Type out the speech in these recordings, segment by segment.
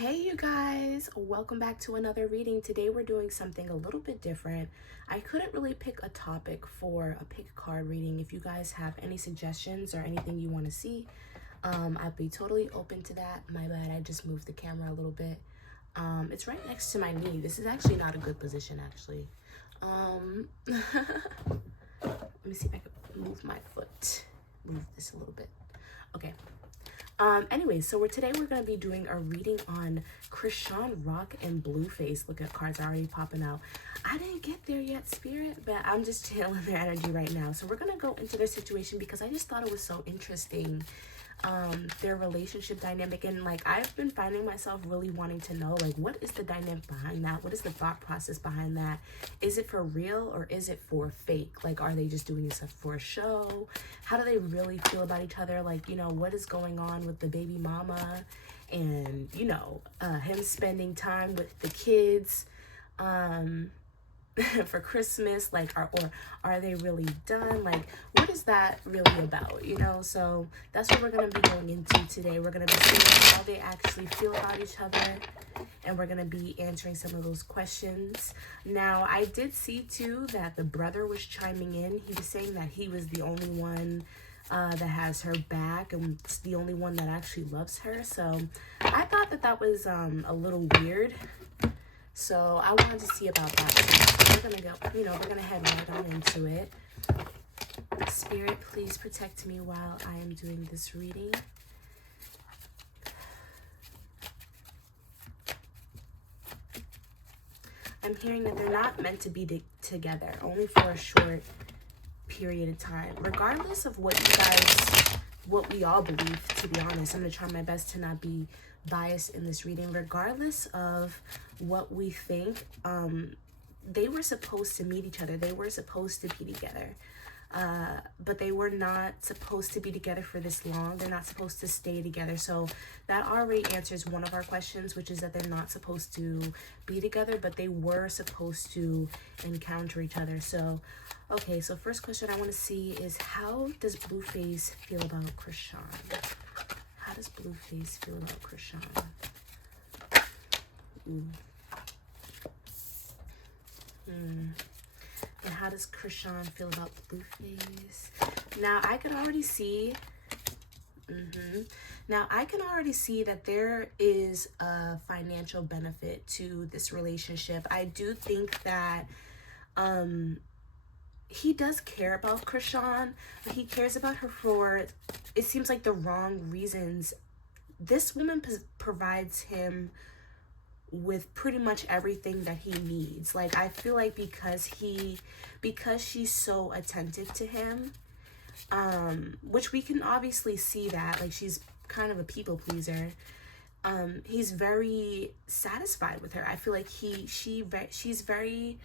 Hey you guys, welcome back to another reading. Today we're doing something a little bit different. I couldn't really pick a topic for a pick a card reading. If you guys have any suggestions or anything you want to see, I'd be totally open to that. My bad, I just moved the camera a little bit. It's right next to my knee. This is actually not a good position actually. Let me see if I can move my foot. Move this a little bit. Okay. Anyways, so we're gonna be doing a reading on Chrisean Rock and Blueface. Look at cards already popping out. I didn't get there yet, Spirit, but I'm just channeling their energy right now. So we're gonna go into their situation because I just thought it was so interesting. Their relationship dynamic, and like I've been finding myself really wanting to know, like, what is the dynamic behind that? What is the thought process behind that? Is it for real or is it for fake? Like, are they just doing this for a show? How do they really feel about each other? Like, you know, what is going on with the baby mama and, you know, him spending time with the kids for Christmas? Like, are they really done? Like, what is that really about, you know? So that's what we're going to be going into today. We're going to be seeing how they actually feel about each other, and we're going to be answering some of those questions. Now, I did see too that the brother was chiming in. He was saying that he was the only one that has her back and it's the only one that actually loves her. So I thought that that was a little weird. So I wanted to see about that too. So we're gonna go, you know, we're gonna head right on into it. Spirit, please protect me while I am doing this reading. I'm hearing that they're not meant to be together, only for a short period of time. Regardless of what you guys, what we all believe, to be honest, I'm gonna try my best to not be biased in this reading. Regardless of what we think, they were supposed to meet each other. They were supposed to be together. But they were not supposed to be together for this long. They're not supposed to stay together. So that already answers one of our questions, which is that they're not supposed to be together, but they were supposed to encounter each other. So, okay, so first question I want to see is, how does Blueface feel about Chrisean? How does Blueface feel about Chrisean? And how does Chrisean feel about Blueface? Now I can already see. Now I can already see that there is a financial benefit to this relationship. I do think that he does care about Chrisean, but he cares about her for, it seems like, the wrong reasons. This woman provides him with pretty much everything that he needs. Like, I feel like because she's so attentive to him, which we can obviously see that, like, she's kind of a people pleaser. He's very satisfied with her. I feel like she's very,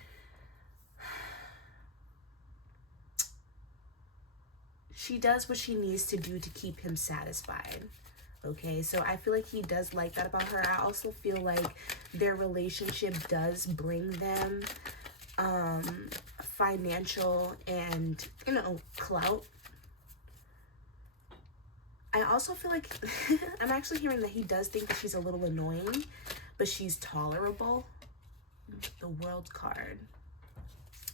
she does what she needs to do to keep him satisfied. Okay, so I feel like he does like that about her. I also feel like their relationship does bring them financial and, you know, clout. I also feel like I'm actually hearing that he does think that she's a little annoying, but she's tolerable. The World card.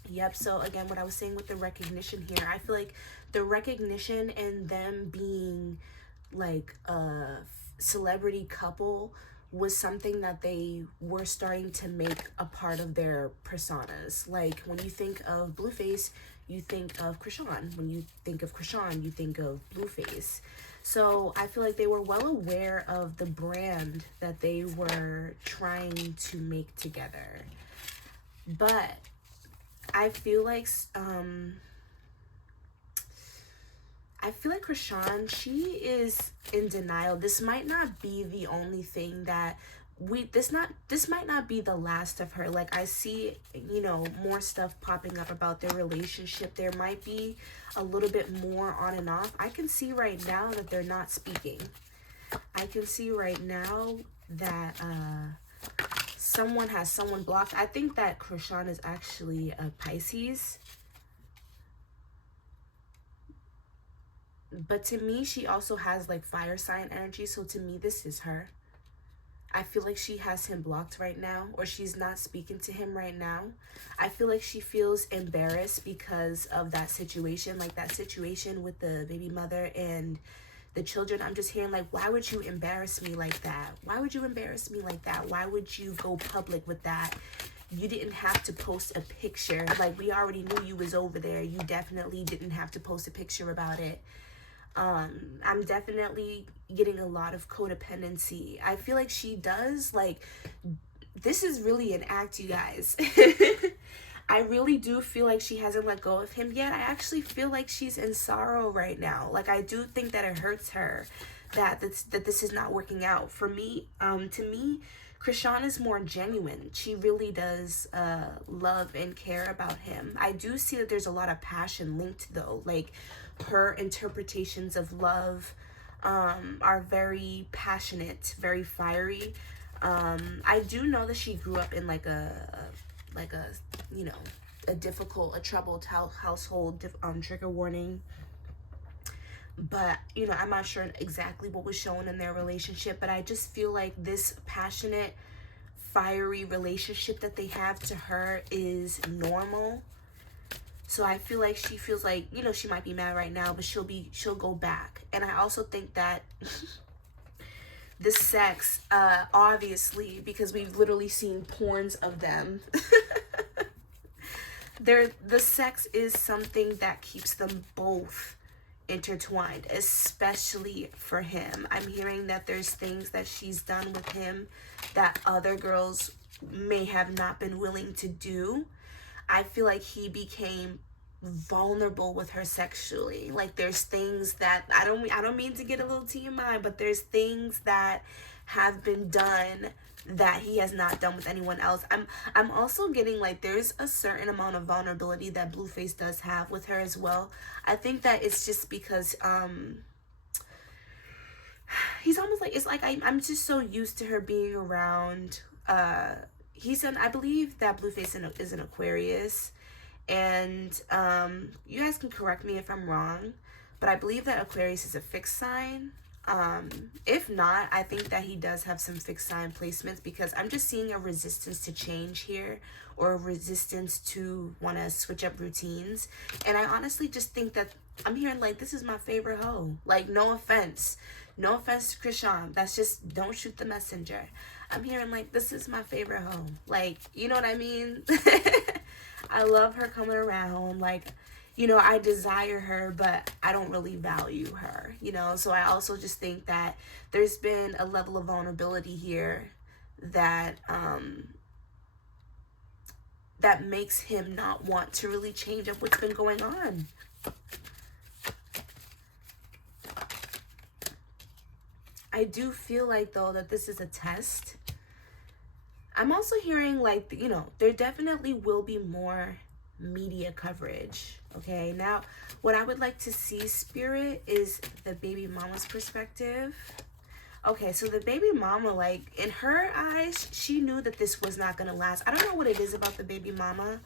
Yep, so again, what I was saying with the recognition here, I feel like the recognition and them being like a celebrity couple was something that they were starting to make a part of their personas. Like, when you think of Blueface, you think of Chrisean. When you think of Chrisean, you think of Blueface. So I feel like they were well aware of the brand that they were trying to make together. But I feel like Chrisean, she is in denial. This might not be the only thing that this might not be the last of her. Like, I see, you know, more stuff popping up about their relationship. There might be a little bit more on and off. I can see right now that they're not speaking. I can see right now that someone has someone blocked. I think that Chrisean is actually a Pisces. But to me, she also has like fire sign energy. So to me, this is her. I feel like she has him blocked right now, or she's not speaking to him right now. I feel like she feels embarrassed because of that situation, like that situation with the baby mother and the children. I'm just hearing like, why would you embarrass me like that? Why would you embarrass me like that? Why would you go public with that? You didn't have to post a picture. Like, we already knew you was over there. You definitely didn't have to post a picture about it. I'm definitely getting a lot of codependency. I feel like she does, like, this is really an act, you guys. I really do feel like she hasn't let go of him yet. I actually feel like she's in sorrow right now. Like, I do think that it hurts her that this is not working out. For me, to me, Chrisean is more genuine. She really does love and care about him. I do see that there's a lot of passion linked, though. Like, her interpretations of love are very passionate, very fiery. I do know that she grew up in like a you know, a troubled household, trigger warning. But, you know, I'm not sure exactly what was shown in their relationship, but I just feel like this passionate, fiery relationship that they have to her is normal. So I feel like she feels like, you know, she might be mad right now, but she'll go back. And I also think that the sex, obviously, because we've literally seen porns of them, the sex is something that keeps them both intertwined, especially for him. I'm hearing that there's things that she's done with him that other girls may have not been willing to do. I feel like he became vulnerable with her sexually. Like, there's things that I don't mean to get a little TMI, but there's things that have been done that he has not done with anyone else. I'm also getting like there's a certain amount of vulnerability that Blueface does have with her as well. I think that it's just because he's almost like, it's like I'm just so used to her being around. I believe that Blueface is an Aquarius, and you guys can correct me if I'm wrong, but I believe that Aquarius is a fixed sign. If not, I think that he does have some fixed sign placements, because I'm just seeing a resistance to change here, or a resistance to want to switch up routines. And I honestly just think that I'm hearing like, this is my favorite hoe. Like, no offense to Chrisean, that's just, don't shoot the messenger. I'm hearing like, this is my favorite hoe. Like, you know what I mean? I love her coming around. Like, you know, I desire her, but I don't really value her, you know? So I also just think that there's been a level of vulnerability here that, that makes him not want to really change up what's been going on. I do feel like, though, that this is a test. I'm also hearing like, you know, there definitely will be more media coverage. Okay, now what I would like to see, Spirit, is the baby mama's perspective. Okay, so the baby mama, like, in her eyes, she knew that this was not gonna last. I don't know what it is about the baby mama,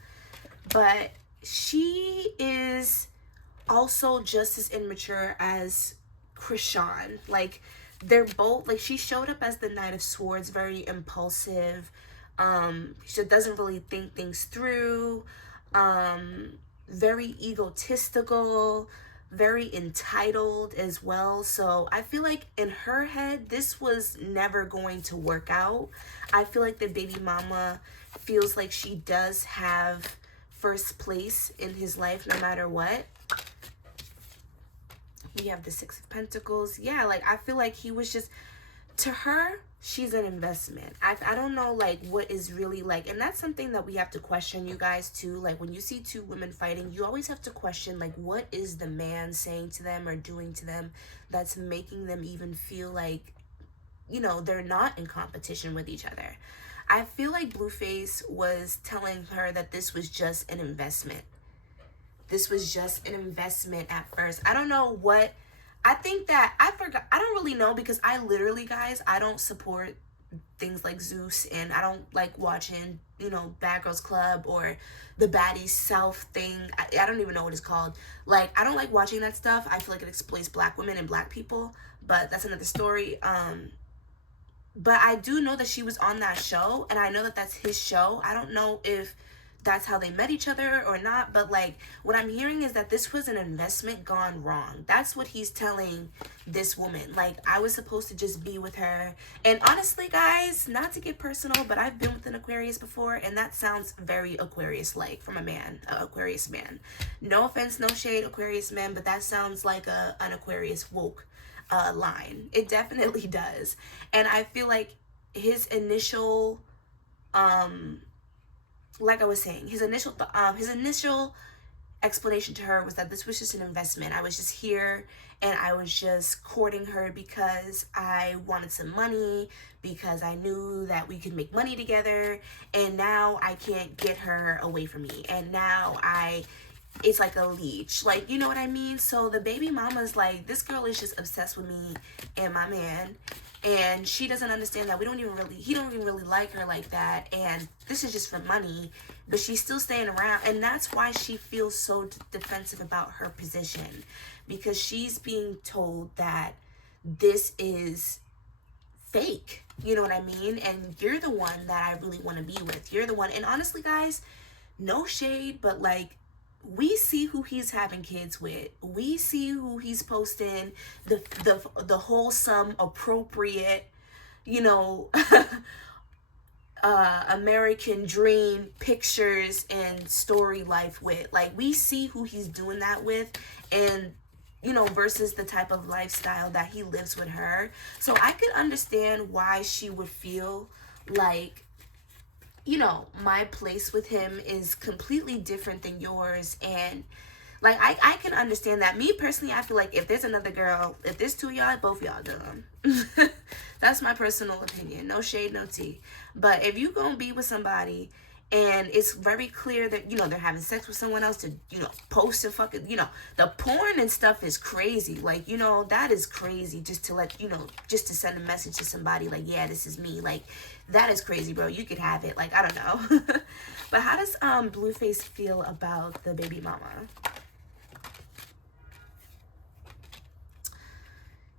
but she is also just as immature as Chrisean. Like, they're both, like, she showed up as the Knight of Swords, very impulsive. She doesn't really think things through. Very egotistical, very entitled as well. So I feel like in her head, this was never going to work out. I feel like the baby mama feels like she does have first place in his life no matter what. We have the Six of Pentacles. Yeah, like, I feel like he was just, to her, she's an investment. I don't know, like, what is really, like, and that's something that we have to question, you guys, too. Like, when you see two women fighting, you always have to question, like, what is the man saying to them or doing to them that's making them even feel like, you know, they're not in competition with each other. I feel like Blueface was telling her that this was just an investment. This was just an investment at first. I don't know what, I think that, I don't really know, because I literally, guys, I don't support things like Zeus, and I don't like watching, you know, Bad Girls Club or the Baddies South thing. I don't even know what it's called. Like, I don't like watching that stuff. I feel like it exploits black women and black people, but that's another story. But I do know that she was on that show, and I know that that's his show. I don't know if that's how they met each other or not, but like what I'm hearing is that this was an investment gone wrong. That's what he's telling this woman. Like, I was supposed to just be with her. And honestly, guys, not to get personal, but I've been with an Aquarius before, and that sounds very Aquarius-like from a man, an Aquarius man. No offense, no shade, Aquarius man, but that sounds like an Aquarius woke line. It definitely does. And I feel like his initial like I was saying, his initial explanation to her was that this was just an investment. I was just here and I was just courting her because I wanted some money, because I knew that we could make money together, and now I can't get her away from me, and now it's like a leech, like, you know what I mean? So the baby mama's like, this girl is just obsessed with me and my man, and she doesn't understand that he don't even really like her like that, and this is just for money, but she's still staying around. And that's why she feels so defensive about her position, because she's being told that this is fake, you know what I mean? And you're the one that I really want to be with. You're the one. And honestly, guys, no shade, but like, we see who he's having kids with. We see who he's posting the wholesome, appropriate, you know, American dream pictures and story life with. Like, we see who he's doing that with, and you know, versus the type of lifestyle that he lives with her. So I could understand why she would feel like, you know, my place with him is completely different than yours. And like, I can understand that. Me personally, I feel like if there's another girl, if there's two of y'all, both y'all done. That's my personal opinion. No shade, no tea. But if you gonna be with somebody and it's very clear that, you know, they're having sex with someone else to, you know, post and fucking, you know, the porn and stuff is crazy. Like, you know, that is crazy, just to let, you know, just to send a message to somebody like, yeah, this is me. Like, that is crazy, bro. You could have it. Like, I don't know. But how does Blueface feel about the baby mama?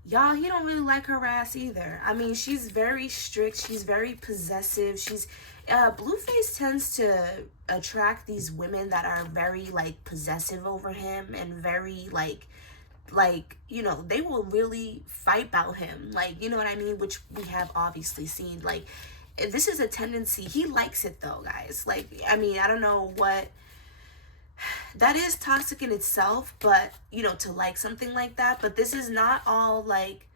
Y'all, he don't really like her ass either. I mean, she's very strict. She's very possessive. She's Blueface tends to attract these women that are very like possessive over him, and very like, you know, they will really fight about him, like, you know what I mean, which we have obviously seen. Like, this is a tendency. He likes it though, guys. Like, I mean, I don't know what, that is toxic in itself, but you know, to like something like that. But this is not all like,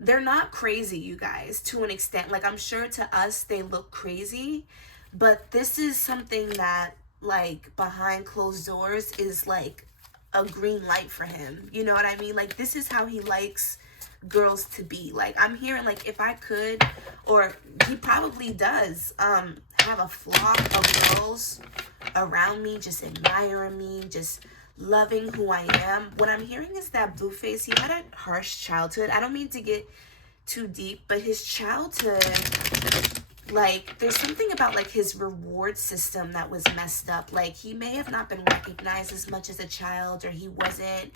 they're not crazy, you guys, to an extent. Like, I'm sure to us they look crazy, but this is something that, like, behind closed doors is like a green light for him, you know what I mean? Like, this is how he likes girls to be. Like, I'm hearing, like, if I could, or he probably does, have a flock of girls around me, just admiring me, just loving who I am. What I'm hearing is that Blueface, he had a harsh childhood. I don't mean to get too deep, but his childhood, like, there's something about like his reward system that was messed up. Like, he may have not been recognized as much as a child, or he wasn't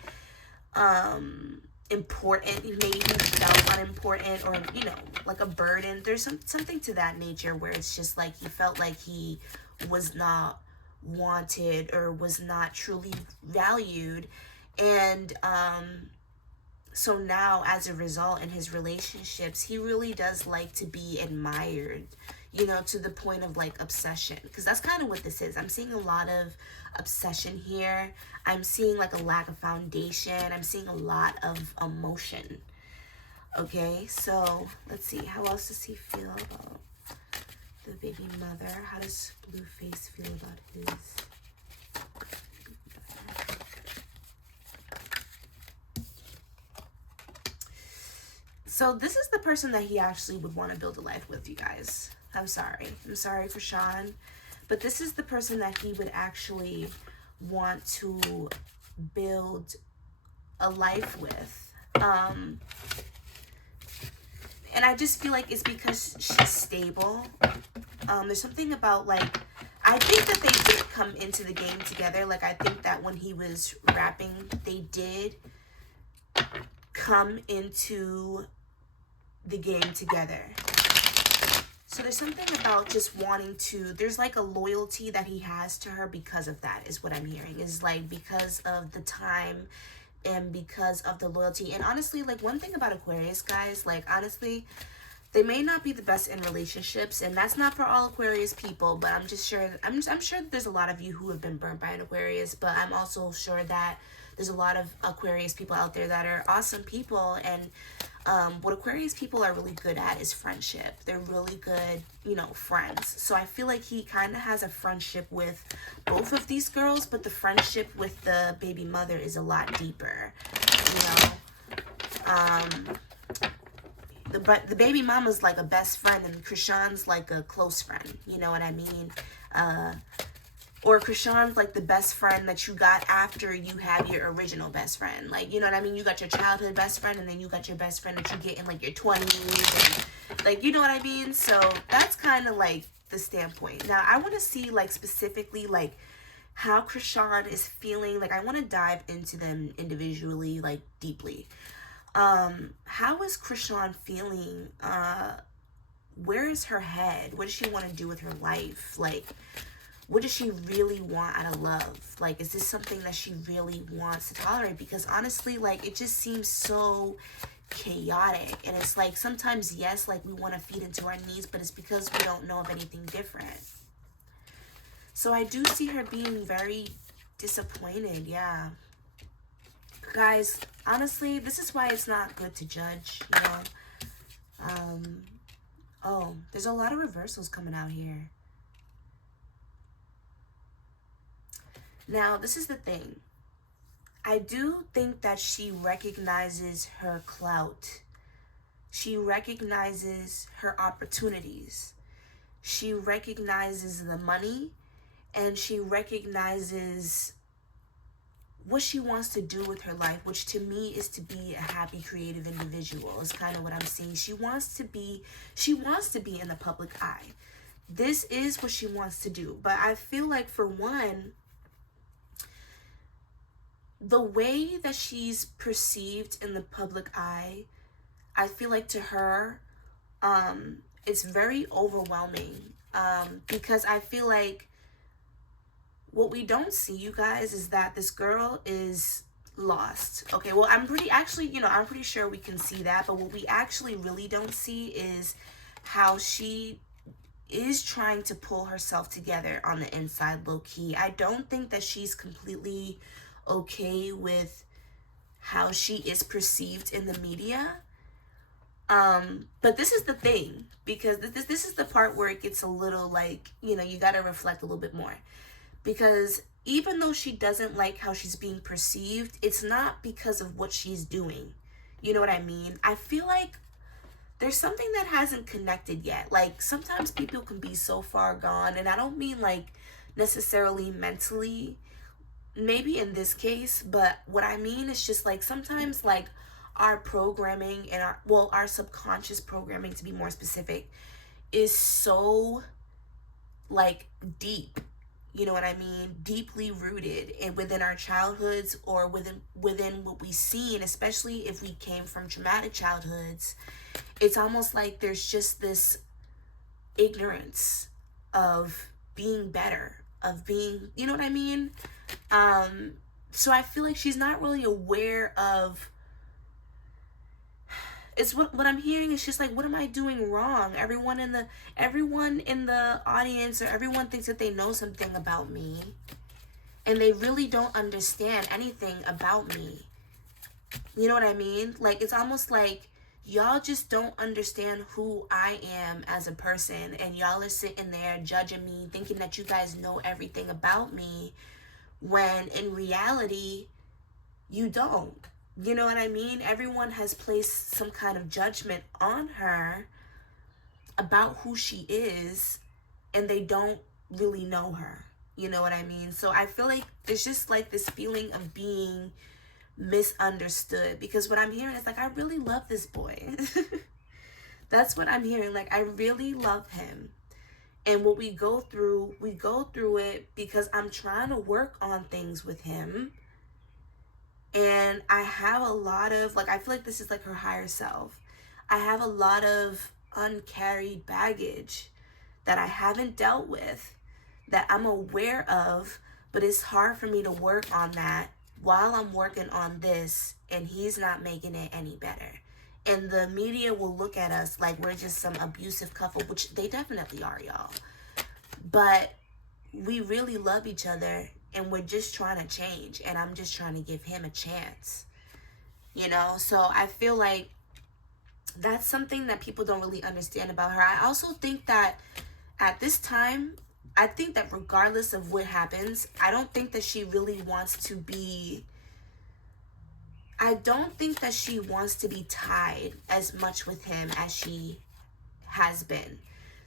important. Maybe he felt unimportant, or, you know, like a burden. There's something to that nature where it's just like he felt like he was not wanted or was not truly valued. And so now, as a result, in his relationships, he really does like to be admired, you know, to the point of like obsession, because that's kind of what this is. I'm seeing a lot of obsession here. I'm seeing like a lack of foundation. I'm seeing a lot of emotion. Okay, so let's see, how else does he feel about the baby mother? How does Blueface feel about his? So this is the person that he actually would want to build a life with, you guys. I'm sorry for Sean, but this is the person that he would actually want to build a life with. And I just feel like it's because she's stable. There's something about, like, I think that they did come into the game together. Like, I think that when he was rapping, they did come into the game together. So there's something about just wanting to, there's like a loyalty that he has to her because of that, is what I'm hearing. Is like because of the time and because of the loyalty. And honestly, like one thing about Aquarius, guys, like honestly, they may not be the best in relationships, and that's not for all Aquarius people, but I'm just sure, I'm sure that there's a lot of you who have been burnt by an Aquarius, but I'm also sure that there's a lot of Aquarius people out there that are awesome people. And what Aquarius people are really good at is friendship. They're really good, you know, friends. So I feel like he kind of has a friendship with both of these girls, but the friendship with the baby mother is a lot deeper, you know. The baby mama's like a best friend, and Chrisean's like a close friend, you know what I mean? Or Chrisean's like the best friend that you got after you have your original best friend. Like, you know what I mean? You got your childhood best friend, and then you got your best friend that you get in like your 20s. And, like, you know what I mean? So that's kind of like the standpoint. Now, I want to see like specifically like how Chrisean is feeling. Like, I want to dive into them individually, like deeply. How is Chrisean feeling? Where is her head? What does she want to do with her life? Like, what does she really want out of love? Like, is this something that she really wants to tolerate? Because honestly, like, it just seems so chaotic. And it's like, sometimes, yes, like, we want to feed into our needs, but it's because we don't know of anything different. So I do see her being very disappointed, yeah. Guys, honestly, this is why it's not good to judge, you know? Oh, there's a lot of reversals coming out here. Now, this is the thing. I do think that she recognizes her clout. She recognizes her opportunities. She recognizes the money, and she recognizes what she wants to do with her life, which to me is to be a happy, creative individual, is kind of what I'm seeing. She wants to be in the public eye. This is what she wants to do. But I feel like, for one, the way that she's perceived in the public eye, I feel like to her, it's very overwhelming. Because I feel like what we don't see, you guys, is that this girl is lost. Okay, well, I'm pretty sure we can see that, but what we actually really don't see is how she is trying to pull herself together on the inside, low-key. I don't think that she's completely okay with how she is perceived in the media. But this is the thing, because this is the part where it gets a little like, you know, you got to reflect a little bit more. Because even though she doesn't like how she's being perceived, it's not because of what she's doing. You know what I mean? I feel like there's something that hasn't connected yet. Like, sometimes people can be so far gone, and I don't mean like necessarily mentally, maybe in this case, but what I mean is just like sometimes like our programming and our subconscious programming, to be more specific, is so like deep. You know what I mean? Deeply rooted and within our childhoods, or within what we see, and especially if we came from traumatic childhoods, it's almost like there's just this ignorance of being better, of being, you know what I mean? So I feel like she's not really aware of, it's what I'm hearing is just like, what am I doing wrong? Everyone in the audience, or everyone thinks that they know something about me, and they really don't understand anything about me. You know what I mean? Like, it's almost like y'all just don't understand who I am as a person, and y'all are sitting there judging me, thinking that you guys know everything about me, when in reality, you don't. You know what I mean? Everyone has placed some kind of judgment on her about who she is, and they don't really know her. You know what I mean? So I feel like there's just like this feeling of being misunderstood, because what I'm hearing is like, I really love this boy. That's what I'm hearing. Like, I really love him. And what we go through it because I'm trying to work on things with him. And I have a lot of, like, I feel like this is like her higher self. I have a lot of uncarried baggage that I haven't dealt with, that I'm aware of, but it's hard for me to work on that while I'm working on this, and he's not making it any better. And the media will look at us like we're just some abusive couple, which they definitely are, y'all. But we really love each other, and we're just trying to change, and I'm just trying to give him a chance, you know? So I feel like that's something that people don't really understand about her. I also think that at this time, I think that regardless of what happens, I don't think that she really wants to be, I don't think that she wants to be tied as much with him as she has been.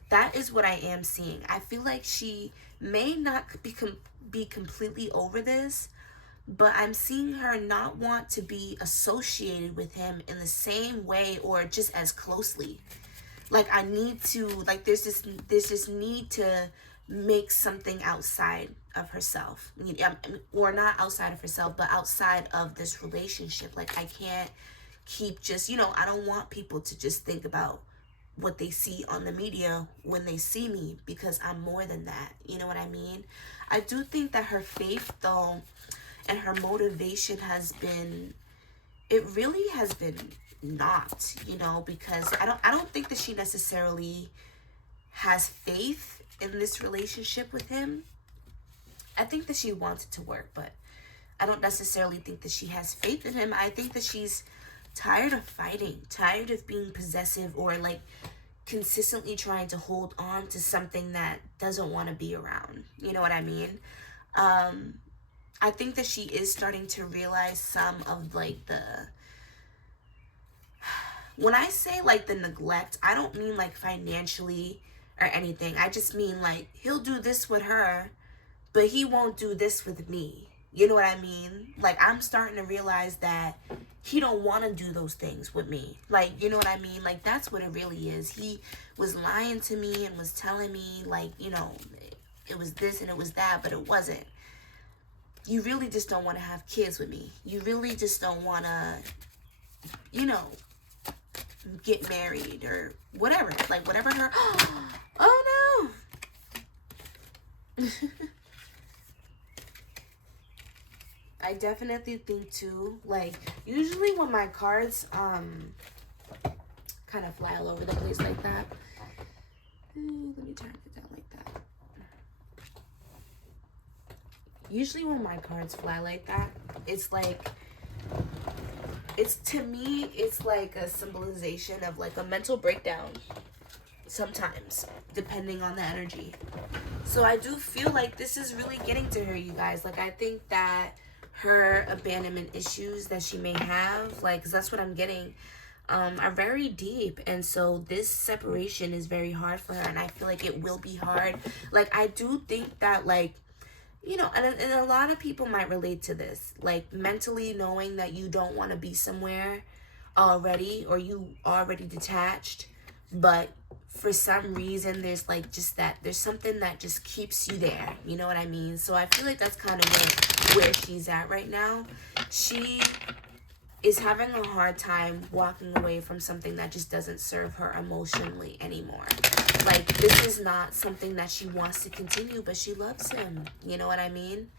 That is what I am seeing. I feel like she may not be completely over this, but I'm seeing her not want to be associated with him in the same way or just as closely. Like, I need to, like, there's this need to make something outside of herself, or not outside of herself, but outside of this relationship. Like, I can't keep just, you know, I don't want people to just think about what they see on the media when they see me, because I'm more than that. You know what I mean? I do think that her faith, though, and her motivation has been, it really has been not, you know, because I don't think that she necessarily has faith in this relationship with him. I think that she wants it to work, but I don't necessarily think that she has faith in him. I think that she's tired of fighting, tired of being possessive, or like consistently trying to hold on to something that doesn't want to be around. You know what I mean? I think that she is starting to realize some of like the, when I say like the neglect, I don't mean like financially or anything. I just mean like he'll do this with her, but he won't do this with me. You know what I mean? Like, I'm starting to realize that he don't want to do those things with me. Like, you know what I mean? Like, that's what it really is. He was lying to me and was telling me, like, you know, it was this and it was that, but it wasn't. You really just don't want to have kids with me. You really just don't want to, you know, get married or whatever. Like, whatever her... Oh, no! I definitely think too, like, usually when my cards kind of fly all over the place like that, let me turn it down like that. Usually when my cards fly like that, it's like, it's, to me, it's like a symbolization of like a mental breakdown sometimes, depending on the energy. So I do feel like this is really getting to her, you guys. Like, I think that her abandonment issues that she may have, like, 'cause that's what I'm getting, are very deep. And so this separation is very hard for her, and I feel like it will be hard. Like, I do think that, like, you know, and a lot of people might relate to this, like, mentally knowing that you don't want to be somewhere already, or you already detached, but for some reason there's like just that, there's something that just keeps you there. You know what I mean? So I feel like that's kind of where she's at right now. She is having a hard time walking away from something that just doesn't serve her emotionally anymore. Like, this is not something that she wants to continue, but she loves him. You know what I mean?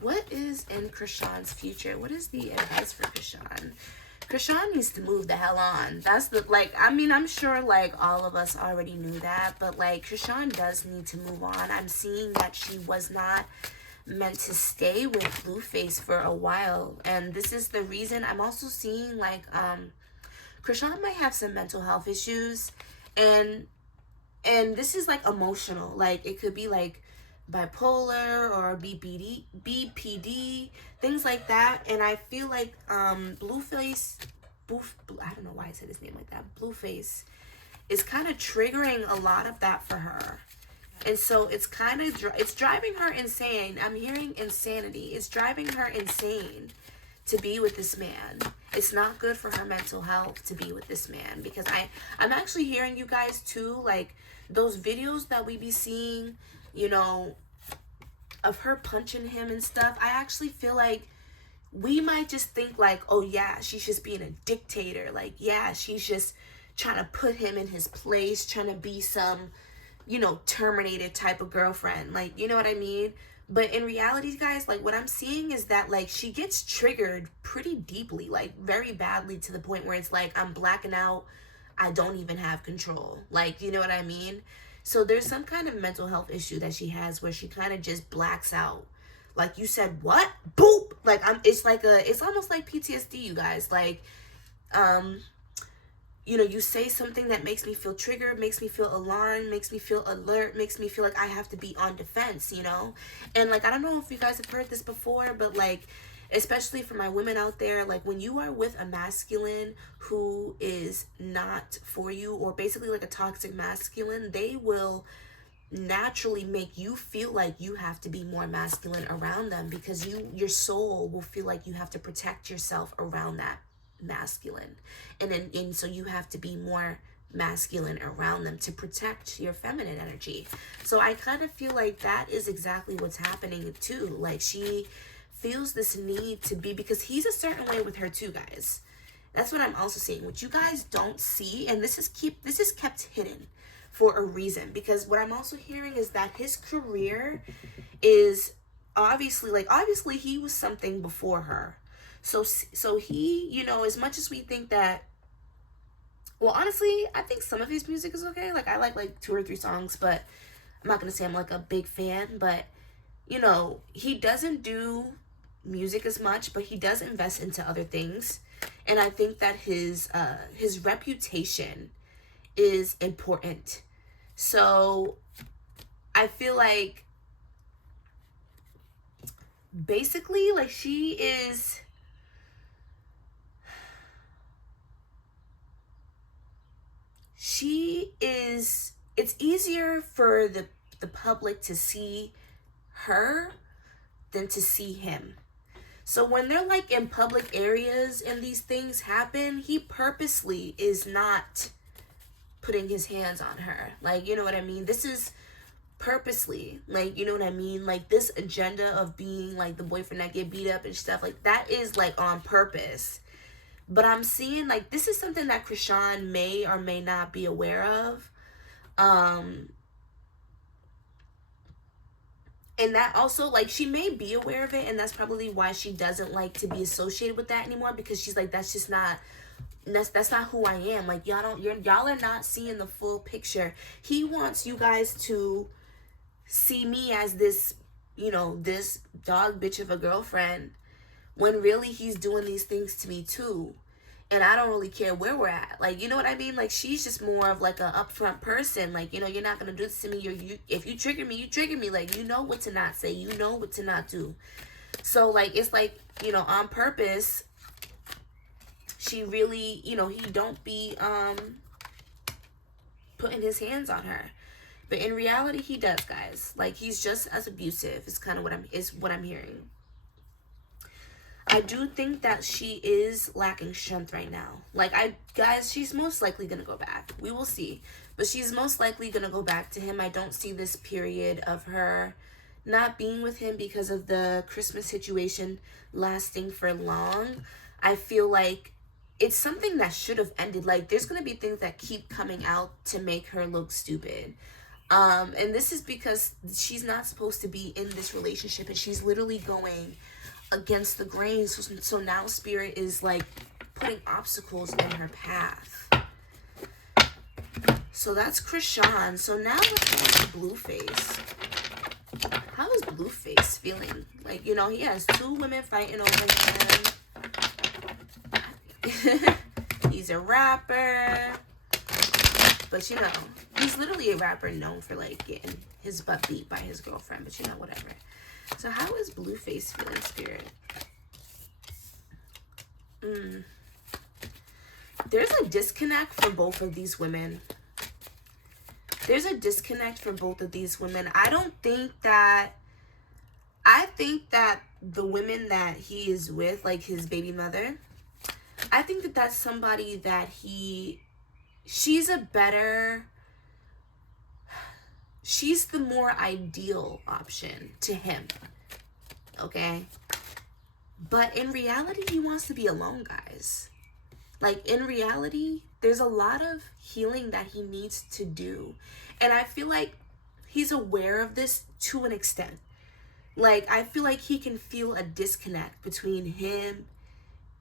What is in Chrisean's future? What is the advice for Chrisean? Chrisean needs to move the hell on. That's the, like, I mean, I'm sure, like, all of us already knew that, but, like, Chrisean does need to move on. I'm seeing that she was not meant to stay with Blueface for a while, and this is the reason. I'm also seeing, like, Chrisean might have some mental health issues, and this is, like, emotional. Like, it could be, like, bipolar or BPD, things like that. And I feel like Blueface, I don't know why I said his name like that, Blueface, is kind of triggering a lot of that for her. And so it's kind of, it's driving her insane. I'm hearing insanity. It's driving her insane to be with this man. It's not good for her mental health to be with this man, because I'm actually hearing, you guys, too, like, those videos that we be seeing, you know, of her punching him and stuff. I actually feel like we might just think like, oh yeah, she's just being a dictator. Like, yeah, she's just trying to put him in his place, trying to be some, you know, Terminator type of girlfriend. Like, you know what I mean? But in reality, guys, like what I'm seeing is that like she gets triggered pretty deeply, like very badly, to the point where it's like I'm blacking out. I don't even have control. Like, you know what I mean? So there's some kind of mental health issue that she has where she kind of just blacks out. Like, you said what? Boop. Like, it's almost like PTSD, you guys. Like, you know, you say something that makes me feel triggered, makes me feel alarmed, makes me feel alert, makes me feel like I have to be on defense, you know? And like, I don't know if you guys have heard this before, but like, especially for my women out there, like when you are with a masculine who is not for you, or basically like a toxic masculine, they will naturally make you feel like you have to be more masculine around them, because your soul will feel like you have to protect yourself around that masculine, and so you have to be more masculine around them to protect your feminine energy. So I kind of feel like that is exactly what's happening too. Like, she feels this need to be, because he's a certain way with her too, guys. That's what I'm also seeing. What you guys don't see, and this is kept hidden for a reason, because what I'm also hearing is that his career is obviously he was something before her. So he, you know, as much as we think that, well, honestly, I think some of his music is okay. Like, I like 2 or 3 songs, but I'm not gonna say I'm like a big fan. But, you know, he doesn't do music as much, but he does invest into other things. And I think that his reputation is important. So I feel like basically, like, it's easier for the public to see her than to see him. So when they're like in public areas and these things happen, he purposely is not putting his hands on her. Like, you know what I mean? This is purposely, like, you know what I mean? Like, this agenda of being like the boyfriend that get beat up and stuff, like, that is like on purpose. But I'm seeing like this is something that Chrisean may or may not be aware of. And that also, like, she may be aware of it, and that's probably why she doesn't like to be associated with that anymore, because she's like, that's just not, that's not who I am. Like, y'all are not seeing the full picture. He wants you guys to see me as this, you know, this dog bitch of a girlfriend, when really he's doing these things to me too. And I don't really care where we're at. Like, you know what I mean? Like, she's just more of like a upfront person. Like, you know, you're not gonna do this to me. If you trigger me, you trigger me. Like, you know what to not say. You know what to not do. So, like, it's like, you know, on purpose, she really, you know, he don't be putting his hands on her. But in reality, he does, guys. Like, he's just as abusive. Is kind of what I'm hearing. I do think that she is lacking strength right now. Like, guys, she's most likely gonna go back. We will see. But she's most likely gonna go back to him. I don't see this period of her not being with him because of the Christmas situation lasting for long. I feel like it's something that should have ended. Like, there's gonna be things that keep coming out to make her look stupid. And this is because she's not supposed to be in this relationship, and she's literally going against the grain. So now Spirit is like putting obstacles in her path. So that's Chrisean. So now let's go to Blueface. How is Blueface feeling? Like, you know, he has 2 women fighting over him. He's a rapper. But, you know, he's literally a rapper known for, like, getting his butt beat by his girlfriend. But, you know, whatever. So how is Blueface feeling, Spirit? There's a disconnect for both of these women. There's a disconnect for both of these women. I think that the women that he is with, like his baby mother, I think that that's somebody that she's the more ideal option to him. Okay? But in reality, he wants to be alone, guys. Like, in reality, there's a lot of healing that he needs to do. And I feel like he's aware of this to an extent. Like, I feel like he can feel a disconnect between him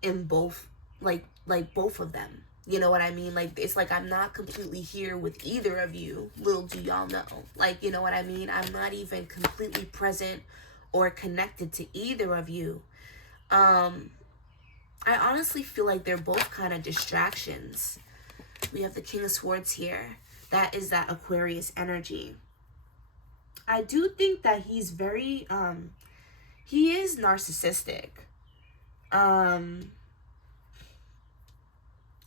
and both, like both of them. You know what I mean? Like, it's like I'm not completely here with either of you. Little do y'all know. Like, you know what I mean? I'm not even completely present or connected to either of you. I honestly feel like they're both kind of distractions. We have the King of Swords here. That is that Aquarius energy. I do think that he's very, he is narcissistic.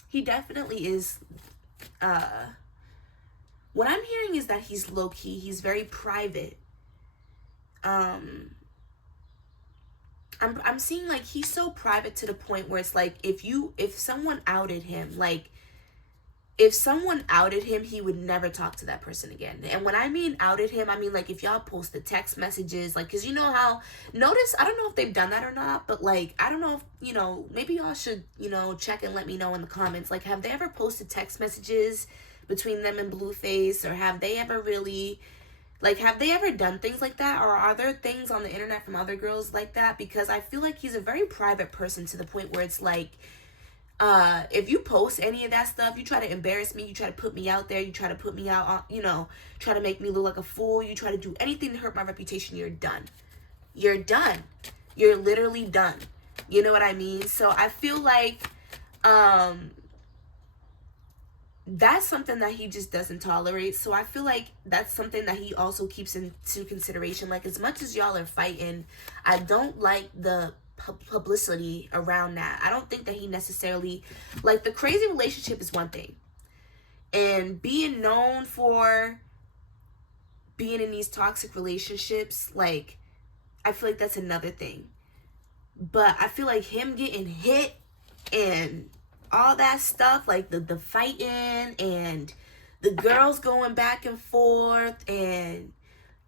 He definitely is, what I'm hearing is that he's low-key. He's very private. I'm seeing like he's so private to the point where it's like if someone outed him, like if someone outed him, he would never talk to that person again. And when I mean outed him, I mean like if y'all post the text messages, like, because you know how, notice, I don't know if they've done that or not, but like, I don't know if, you know, maybe y'all should, you know, check and let me know in the comments. Like, have they ever posted text messages between them and Blueface? Or have they ever really, like, have they ever done things like that? Or are there things on the internet from other girls like that? Because I feel like he's a very private person to the point where it's like, if you post any of that stuff, you try to embarrass me, you try to put me out there, you try to put me out on, you know, try to make me look like a fool, you try to do anything to hurt my reputation, you're done. You're done. You're literally done. You know what I mean? So I feel like, that's something that he just doesn't tolerate. So I feel like that's something that he also keeps into consideration. Like, as much as y'all are fighting, I don't like the publicity around that. I don't think that he necessarily, like, the crazy relationship is one thing, and being known for being in these toxic relationships, like, I feel like that's another thing. But I feel like him getting hit and all that stuff, like the fighting and the girls going back and forth, and,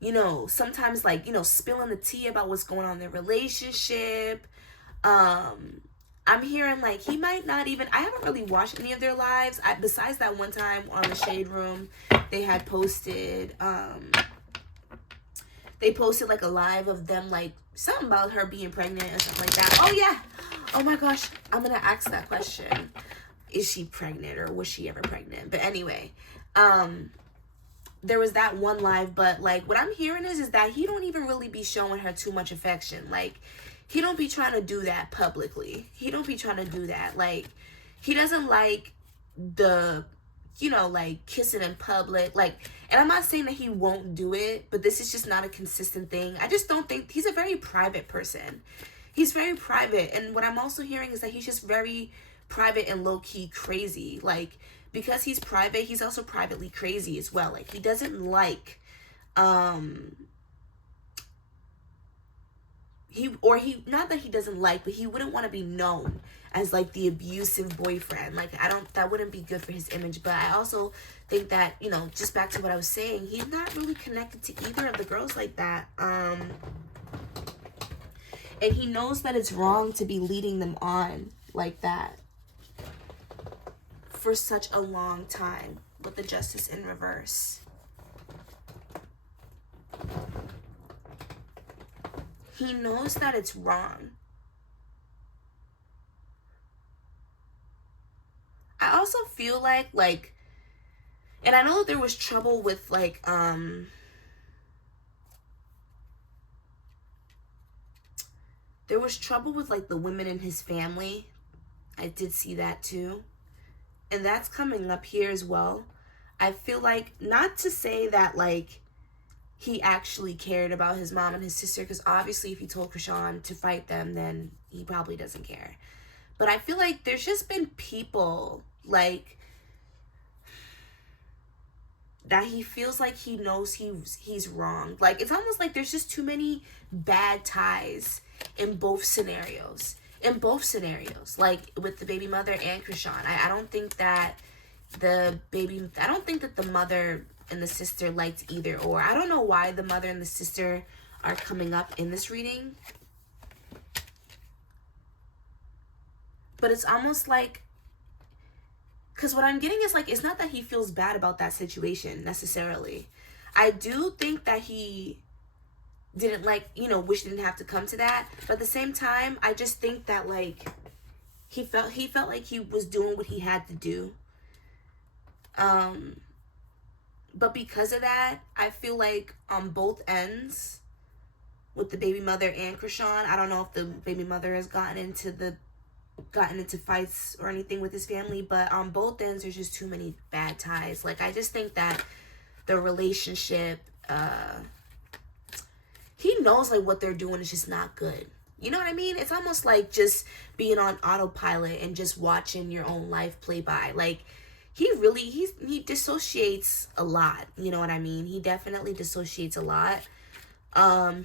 you know, sometimes, like, you know, spilling the tea about what's going on in their relationship. I'm hearing like he might not even, I haven't really watched any of their lives. Besides that one time on the Shade Room, they had posted, they posted like a live of them, like something about her being pregnant or something like that. Oh yeah. Oh my gosh. I'm going to ask that question. Is she pregnant, or was she ever pregnant? But anyway, there was that one live, but like what I'm hearing is that he don't even really be showing her too much affection. Like, he don't be trying to do that publicly. He don't be trying to do that. Like, he doesn't like the, you know, like kissing in public. Like, and I'm not saying that he won't do it, but this is just not a consistent thing. I just don't think, he's a very private person. He's very private. And what I'm also hearing is that he's just very private and low-key crazy. Like, because he's private, he's also privately crazy as well. Like, he doesn't like, not that he doesn't like, but he wouldn't want to be known as like the abusive boyfriend. Like, that wouldn't be good for his image. But I also think that, you know, just back to what I was saying, he's not really connected to either of the girls like that. And he knows that it's wrong to be leading them on like that for such a long time, with the Justice in reverse. He knows that it's wrong. I also feel like, and I know there was trouble with like, there was trouble with like the women in his family. I did see that too. And that's coming up here as well. I feel like, not to say that like he actually cared about his mom and his sister, because obviously if he told Chrisean to fight them, then he probably doesn't care. But I feel like there's just been people like that he feels like he knows he's wrong. Like, it's almost like there's just too many bad ties in both scenarios. Like with the baby mother and Chrisean. I don't think that the mother and the sister liked either or. I don't know why the mother and the sister are coming up in this reading. But it's almost like, because what I'm getting is like, it's not that he feels bad about that situation necessarily. I do think that he didn't like, you know, wish didn't have to come to that. But at the same time, I just think that like he felt like he was doing what he had to do. But because of that, I feel like on both ends, with the baby mother and Chrisean, I don't know if the baby mother has gotten into fights or anything with his family, but on both ends there's just too many bad ties. Like, I just think that the relationship, he knows like what they're doing is just not good. You know what I mean? It's almost like just being on autopilot and just watching your own life play by. Like, he dissociates a lot. You know what I mean? He definitely dissociates a lot.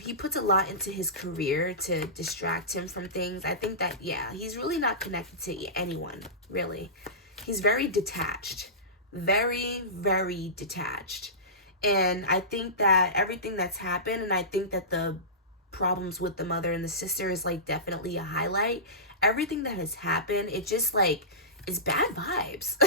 He puts a lot into his career to distract him from things. I think that, yeah, he's really not connected to anyone, really. He's very detached. Very, very detached. And I think that everything that's happened, and I think that the problems with the mother and the sister is like definitely a highlight. Everything that has happened, it just like is bad vibes.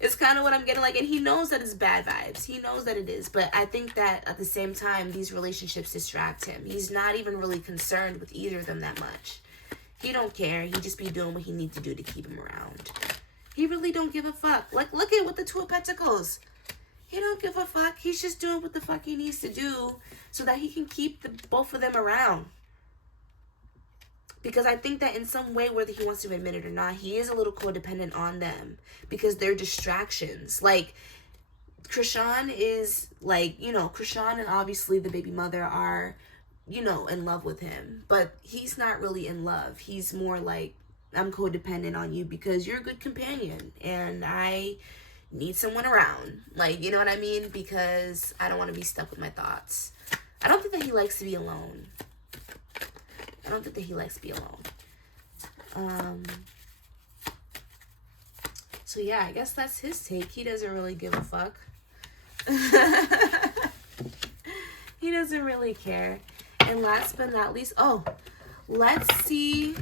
It's kind of what I'm getting, like, and he knows that it's bad vibes. He knows that it is, but I think that at the same time, these relationships distract him. He's not even really concerned with either of them that much. He don't care. He just be doing what he needs to do to keep him around. He really don't give a fuck. Like, look at with the Two of Pentacles. He don't give a fuck. He's just doing what the fuck he needs to do so that he can keep both of them around. Because I think that in some way, whether he wants to admit it or not, he is a little codependent on them. Because they're distractions. Like, Chrisean is, like, you know, Chrisean and obviously the baby mother are, you know, in love with him. But he's not really in love. He's more like, I'm codependent on you because you're a good companion. And I need someone around. Like, you know what I mean? Because I don't want to be stuck with my thoughts. I don't think that he likes to be alone. I don't think that he likes to be alone. So yeah, I guess that's his take. He doesn't really give a fuck. He doesn't really care. And last but not least, oh, let's see.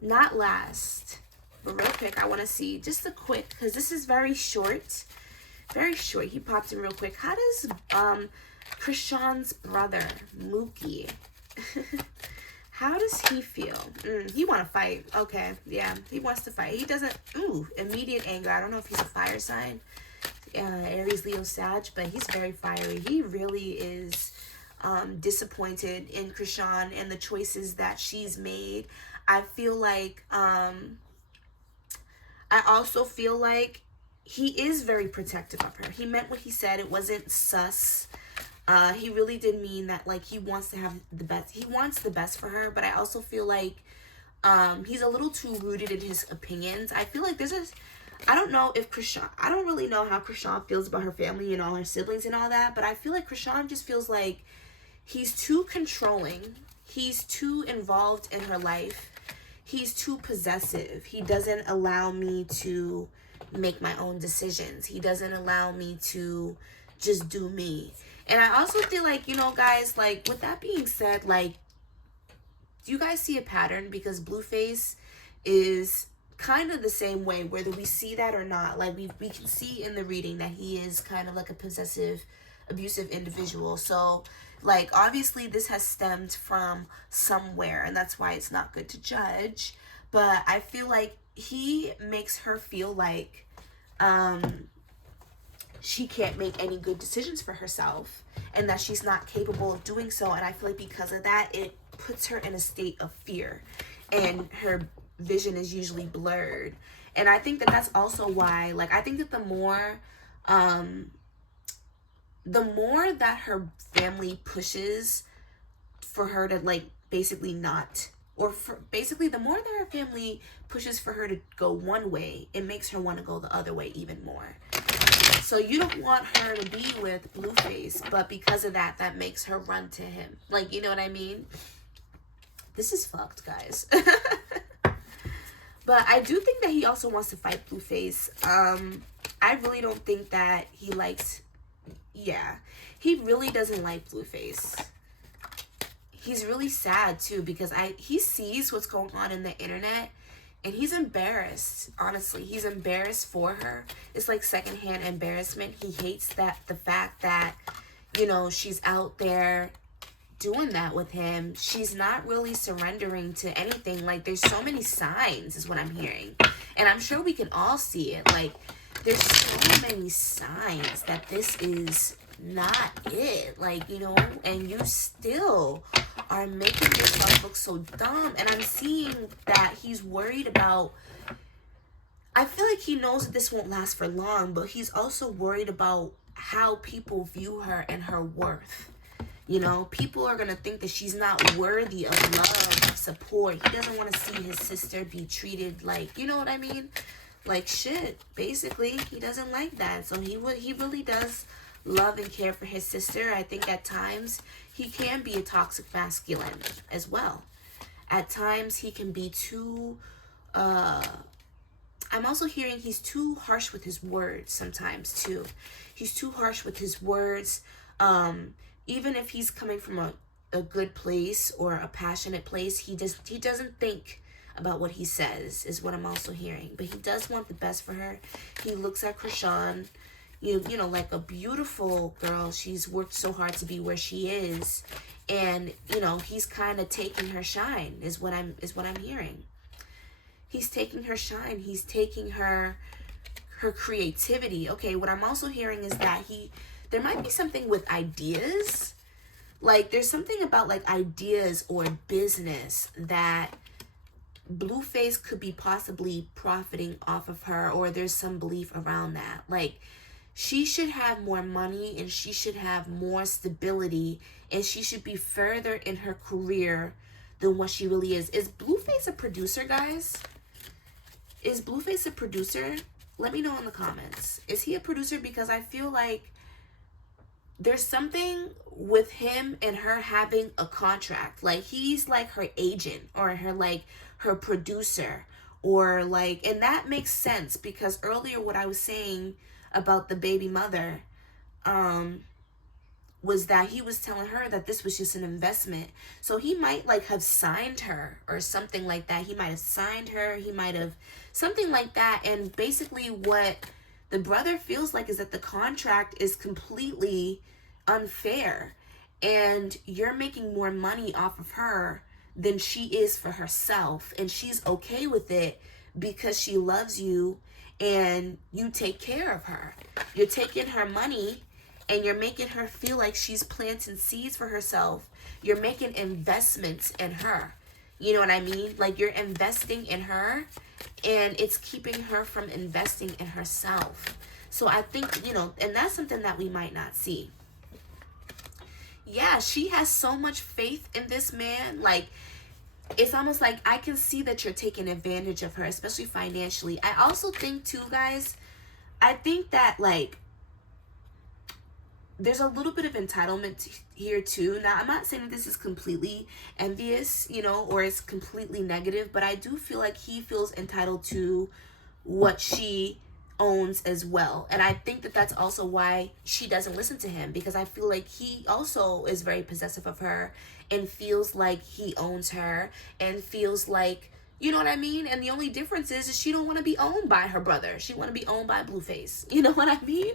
Not last, but real quick, I want to see just a quick, because this is very short. Very short. He popped in real quick. How does Chrisean's brother, Mookie, how does he feel? He want to fight. Okay, yeah, he wants to fight. He doesn't, immediate anger. I don't know if he's a fire sign, Aries, Leo, Sag, but he's very fiery. He really is disappointed in Chrisean and the choices that she's made. I feel like, I also feel like he is very protective of her. He meant what he said. It wasn't sus. He really did mean that, like, he wants to have the best. He wants the best for her, but I also feel like he's a little too rooted in his opinions. I feel like I don't know if Chrisean, I don't really know how Chrisean feels about her family and all her siblings and all that, but I feel like Chrisean just feels like he's too controlling. He's too involved in her life. He's too possessive. He doesn't allow me to make my own decisions. He doesn't allow me to just do me. And I also feel like, you know, guys, like, with that being said, like, do you guys see a pattern? Because Blueface is kind of the same way, whether we see that or not. Like, we can see in the reading that he is kind of like a possessive, abusive individual. So, like, obviously this has stemmed from somewhere, and that's why it's not good to judge. But I feel like he makes her feel like she can't make any good decisions for herself and that she's not capable of doing so. And I feel like because of that, it puts her in a state of fear and her vision is usually blurred. And I think that that's also why, like, I think that the more that her family pushes for her to, like, basically not, or for basically the more that her family pushes for her to go one way, it makes her want to go the other way even more. So you don't want her to be with Blueface, but because of that, that makes her run to him. Like, you know what I mean? This is fucked, guys. But I do think that he also wants to fight Blueface. I really don't think that he likes... Yeah. He really doesn't like Blueface. he's really sad too, because he sees what's going on in the internet, and he's embarrassed. Honestly, he's embarrassed for her. It's like secondhand embarrassment. He hates the fact that, you know, she's out there doing that with him. She's not really surrendering to anything. Like, there's so many signs is what I'm hearing, and I'm sure we can all see it. Like, there's so many signs that this is not it, like, you know, and you still are making yourself look so dumb. And I'm seeing that he's worried about, I feel like he knows that this won't last for long, but he's also worried about how people view her and her worth. You know, people are gonna think that she's not worthy of love, of support. He doesn't want to see his sister be treated like, you know what I mean, like shit. Basically, he doesn't like that. So he really does love and care for his sister. I think at times he can be a toxic masculine as well. At times he can be too I'm also hearing he's too harsh with his words sometimes too. He's too harsh with his words. Even if he's coming from a good place or a passionate place, he doesn't think about what he says, is what I'm also hearing. But he does want the best for her. He looks at Chrisean, you know, like a beautiful girl. She's worked so hard to be where she is, and you know, he's kind of taking her shine, is what I'm hearing. He's taking her shine. He's taking her creativity. Okay, what I'm also hearing is that there might be something with ideas. Like, there's something about like ideas or business that Blueface could be possibly profiting off of her, or there's some belief around that. Like, she should have more money, and she should have more stability, and she should be further in her career than what she really is. Is Blueface a producer, guys? Is Blueface a producer? Let me know in the comments. Is he a producer? Because I feel like there's something with him and her having a contract. Like, he's like her agent, or her producer, or like, and that makes sense because earlier what I was saying about the baby mother was that he was telling her that this was just an investment. So he might like have signed her or something like that. He might have signed her. He might have something like that. And basically what the brother feels like is that the contract is completely unfair, and you're making more money off of her than she is for herself, and she's okay with it because she loves you and you take care of her. You're taking her money and you're making her feel like she's planting seeds for herself. You're making investments in her. You know what I mean? Like, you're investing in her, and it's keeping her from investing in herself. So I think, you know, and that's something that we might not see. Yeah, she has so much faith in this man. Like, it's almost like I can see that you're taking advantage of her, especially financially. I also think too, guys, I think that like there's a little bit of entitlement here too. Now, I'm not saying this is completely envious, you know, or it's completely negative, but I do feel like he feels entitled to what she owns as well. And I think that that's also why she doesn't listen to him, because I feel like he also is very possessive of her and feels like he owns her and feels like, you know what I mean? And the only difference is she don't want to be owned by her brother. She want to be owned by Blueface. You know what I mean?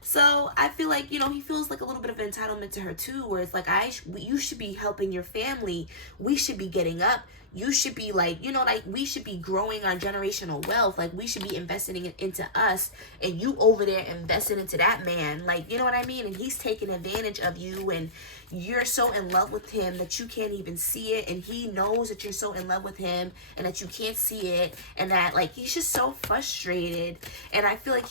So I feel like, you know, he feels like a little bit of entitlement to her too, where it's like, you should be helping your family. We should be getting up. You should be like, you know, like we should be growing our generational wealth. Like, we should be investing it into us, and you over there investing into that man. Like, you know what I mean? And he's taking advantage of you, and you're so in love with him that you can't even see it. And he knows that you're so in love with him and that you can't see it. And that like, he's just so frustrated. And I feel like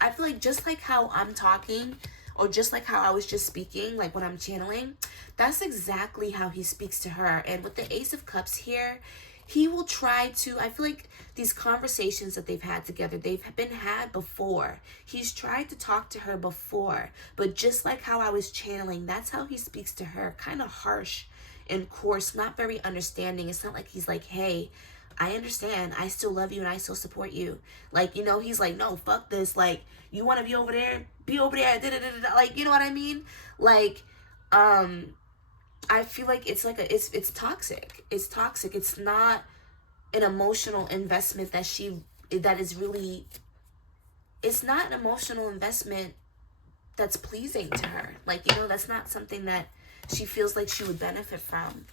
I feel like just like how I'm talking, or just like how I was just speaking, like when I'm channeling, that's exactly how he speaks to her. And with the Ace of Cups here, he will try to, I feel like these conversations that they've had together, they've been had before. He's tried to talk to her before, but just like how I was channeling, that's how he speaks to her. Kind of harsh and coarse, not very understanding. It's not like he's like, hey, I understand. I still love you and I still support you. Like, you know, he's like, no, fuck this. Like, you want to be over there? Be over there. Da, da, da, da. Like, you know what I mean? Like, I feel like it's like it's toxic. It's toxic. It's not an emotional investment that is really, it's not an emotional investment that's pleasing to her. Like, you know, that's not something that she feels like she would benefit from.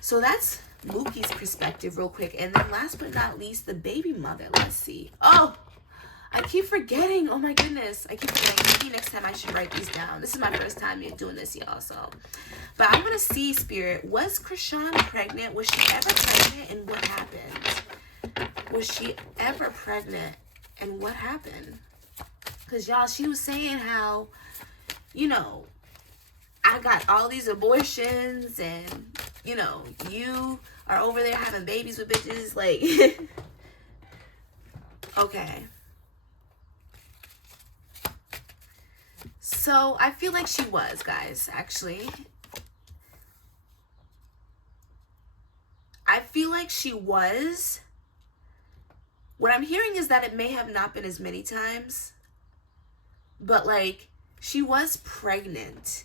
So that's Mookie's perspective real quick. And then last but not least, the baby mother. Let's see. Oh, I keep forgetting. Oh my goodness. I keep forgetting. Maybe next time I should write these down. This is my first time doing this, y'all. So, but I want to see, Spirit, was Chrisean pregnant? Was she ever pregnant? And what happened? Was she ever pregnant? And what happened? Because, y'all, she was saying how, you know, I got all these abortions and, you know, you are over there having babies with bitches. Like, okay. So, I feel like she was, guys, actually. I feel like she was. What I'm hearing is that it may have not been as many times. But, like, she was pregnant.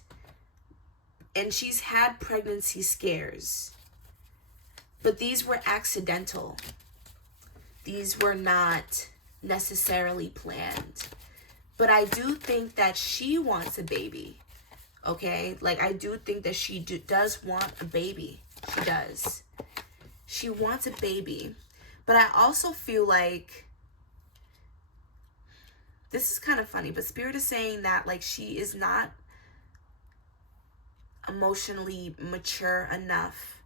And she's had pregnancy scares. But these were accidental. These were not necessarily planned. But I do think that she wants a baby. Okay? Like, I do think that she does want a baby. She does. She wants a baby. But I also feel like, this is kind of funny, but Spirit is saying that, like, she is not emotionally mature enough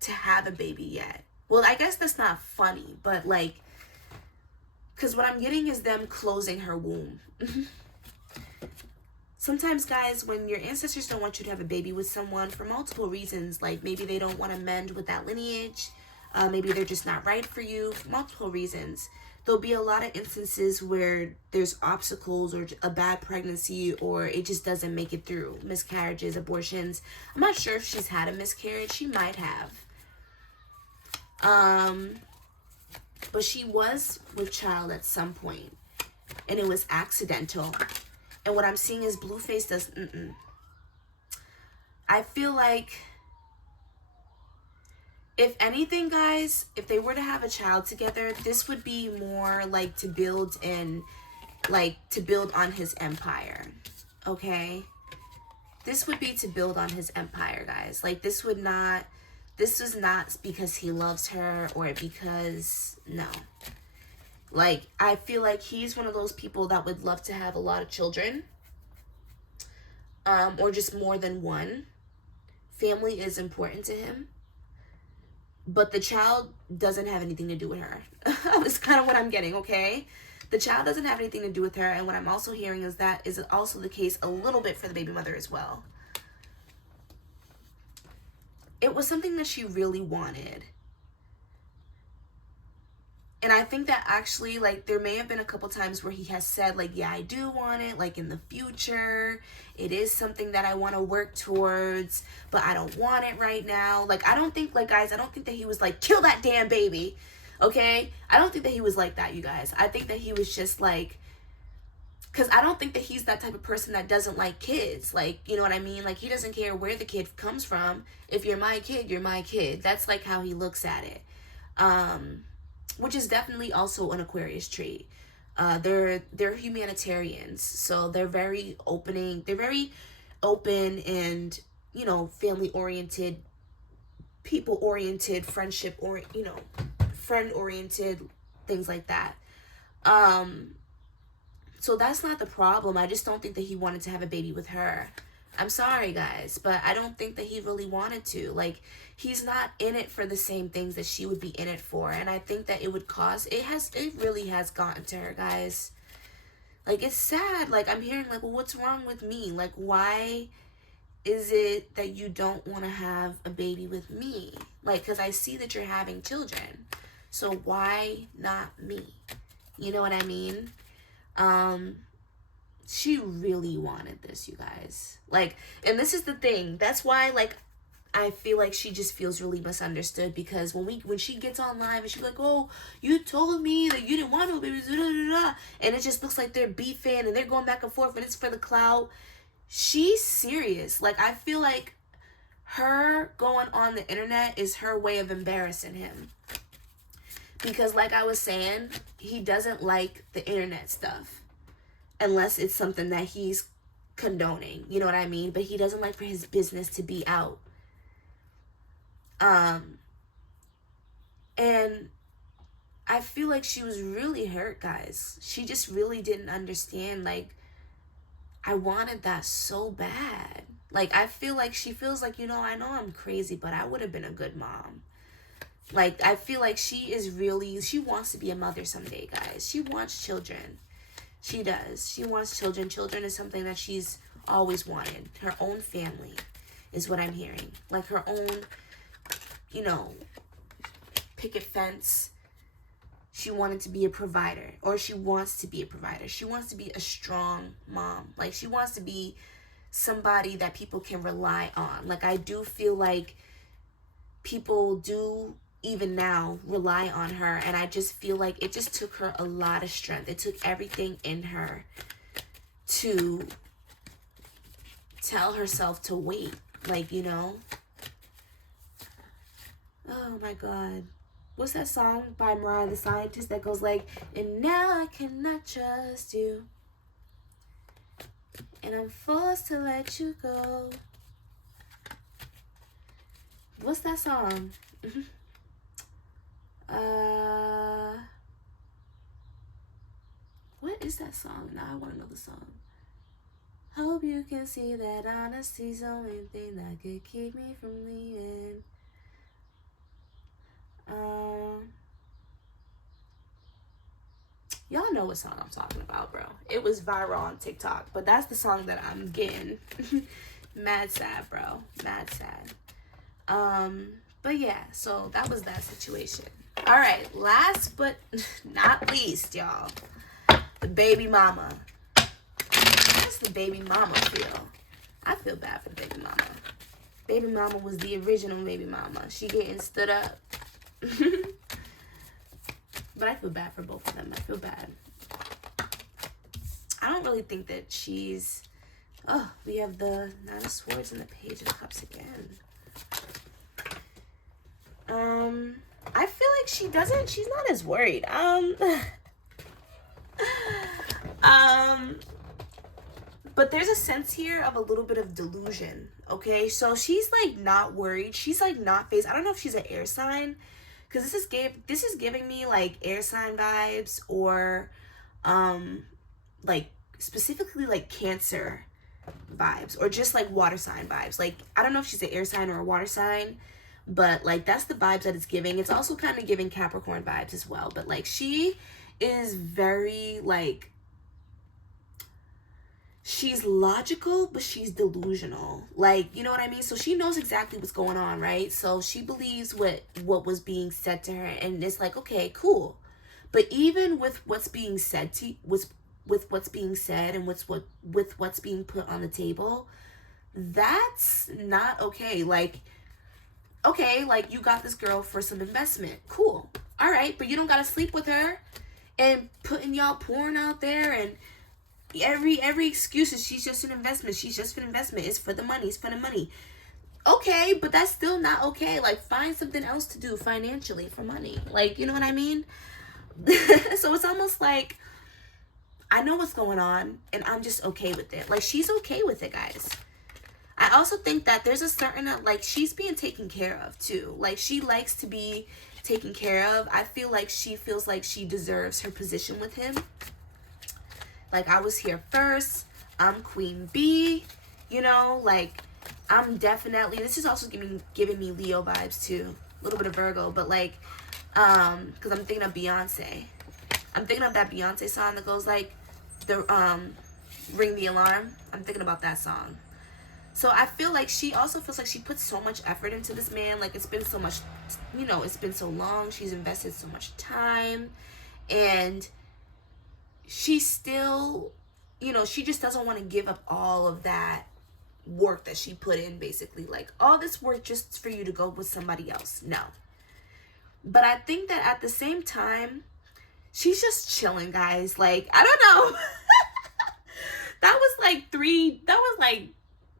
to have a baby yet. Well, I guess that's not funny, but, like, because what I'm getting is them closing her womb. Sometimes, guys, when your ancestors don't want you to have a baby with someone for multiple reasons, like maybe they don't want to mend with that lineage, maybe they're just not right for you, for multiple reasons. There'll be a lot of instances where there's obstacles or a bad pregnancy, or it just doesn't make it through. Miscarriages, abortions. I'm not sure if she's had a miscarriage. She might have. But she was with child at some point, and it was accidental. And what I'm seeing is Blueface does, I feel like, if anything, guys, if they were to have a child together, this would be more like to build on his empire. Okay? This would be to build on his empire, guys. Like, this was not because he loves her or because, no. Like, I feel like he's one of those people that would love to have a lot of children. Or just more than one. Family is important to him. But the child doesn't have anything to do with her. That's kind of what I'm getting, okay? The child doesn't have anything to do with her. And what I'm also hearing is that is also the case a little bit for the baby mother as well. It was something that she really wanted. And I think that actually, like, there may have been a couple times where he has said, like, yeah, I do want it, like, in the future. It is something that I want to work towards, but I don't want it right now. Like, I don't think, like, guys, I don't think that he was like, kill that damn baby, okay? I don't think that he was like that, you guys. I think that he was just like, because I don't think that he's that type of person that doesn't like kids. Like, you know what I mean? Like, he doesn't care where the kid comes from. If you're my kid, you're my kid. That's, like, how he looks at it. Which is definitely also an Aquarius trait. They're humanitarians, so they're very opening. They're very open and, you know, family oriented, people oriented, friendship or, you know, friend oriented, things like that. So that's not the problem. I just don't think that he wanted to have a baby with her. I'm sorry, guys, but I don't think that he really wanted to. Like, he's not in it for the same things that she would be in it for. And I think that it would cause, it really has gotten to her, guys. Like, it's sad. Like, I'm hearing, like, well, what's wrong with me? Like, why is it that you don't want to have a baby with me? Like, because I see that you're having children. So why not me? You know what I mean? She really wanted this, you guys. Like, and this is the thing. That's why, like, I feel like she just feels really misunderstood, because when she gets on live and she's like, oh, you told me that you didn't want no babies, and it just looks like they're beefing and they're going back and forth and it's for the clout. she's serious. Like, I feel like her going on the internet is her way of embarrassing him. Because like I was saying, he doesn't like the internet stuff. Unless it's something that he's condoning. You know what I mean? But he doesn't like for his business to be out. And I feel like she was really hurt, guys. She just really didn't understand, like, I wanted that so bad. Like, I feel like she feels like, you know I'm crazy, but I would have been a good mom. Like, I feel like she wants to be a mother someday, guys. She wants children. She does. She wants children. Children is something that she's always wanted. Her own family is what I'm hearing. Like, her own, picket fence. She wanted to be a provider, or she wants to be a provider. She wants to be a strong mom. Like, she wants to be somebody that people can rely on. Like, I do feel like people do, even now, rely on her. And I just feel like it just took her a lot of strength. It took everything in her to tell herself to wait. Like, Oh, my God. What's that song by Mariah the Scientist that goes like, and now I cannot trust you, and I'm forced to let you go. What's that song? What is that song? Now I want to know the song. Hope you can see that honesty's the only thing that could keep me from leaving. Y'all know what song I'm talking about, bro. It was viral on TikTok, but that's the song that I'm getting. Mad sad, bro. Mad sad. But yeah, so that was that situation. All right, last but not least, y'all, the baby mama. How does the baby mama feel? I feel bad for the baby mama. Baby mama was the original baby mama. She getting stood up. But I feel bad for both of them. I feel bad. I don't really think that she's... Oh, we have the Nine of Swords and the Page of Cups again. I feel like she's not as worried. But there's a sense here of a little bit of delusion, okay? So she's, like, not worried. She's, like, not phased. I don't know if she's an air sign, because this is giving me, like, air sign vibes, or, like, specifically, like, Cancer vibes, or just, like, water sign vibes. Like, I don't know if she's an air sign or a water sign, but, like, that's the vibes that it's giving. It's also kind of giving Capricorn vibes as well, but, like, she is very, like... She's logical, but she's delusional. Like, you know what I mean? So she knows exactly what's going on, right? So she believes what was being said to her, and it's like, okay, cool. But even with what's being said with what's being said and with what's being put on the table, that's not okay. Like, okay, like, you got this girl for some investment. Cool. All right, but you don't got to sleep with her and putting y'all porn out there, and every excuse is she's just an investment. She's just an investment. It's for the money. It's for the money. Okay, but that's still not okay. Like, find something else to do financially for money. Like, you know what I mean? So it's almost like, I know what's going on, and I'm just okay with it. Like, she's okay with it, guys. I also think that there's a certain, like, she's being taken care of, too. Like, she likes to be taken care of. I feel like she feels like she deserves her position with him. Like, I was here first. I'm Queen Bee. Like, I'm definitely... This is also giving me Leo vibes, too. A little bit of Virgo. But, like, because I'm thinking of Beyonce. I'm thinking of that Beyonce song that goes, like, Ring the Alarm. I'm thinking about that song. So I feel like she also feels like she puts so much effort into this man. Like, it's been so much... it's been so long. She's invested so much time. And... she still, she just doesn't want to give up all of that work that she put in, basically. Like, all this work just for you to go with somebody else. No. But I think that at the same time, she's just chilling, guys. Like, I don't know. That was like three, that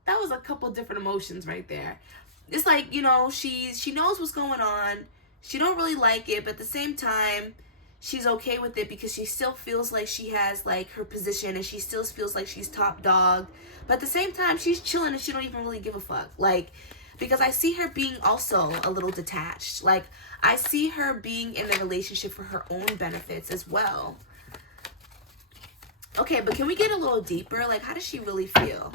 was a couple different emotions right there. It's like, you know, she knows what's going on. She don't really like it, but at the same time, she's okay with it because she still feels like she has like her position and she still feels like she's top dog. But at the same time, she's chilling and she don't even really give a fuck. Like, because I see her being also a little detached. Like, I see her being in a relationship for her own benefits as well. Okay, but can we get a little deeper? Like, how does she really feel?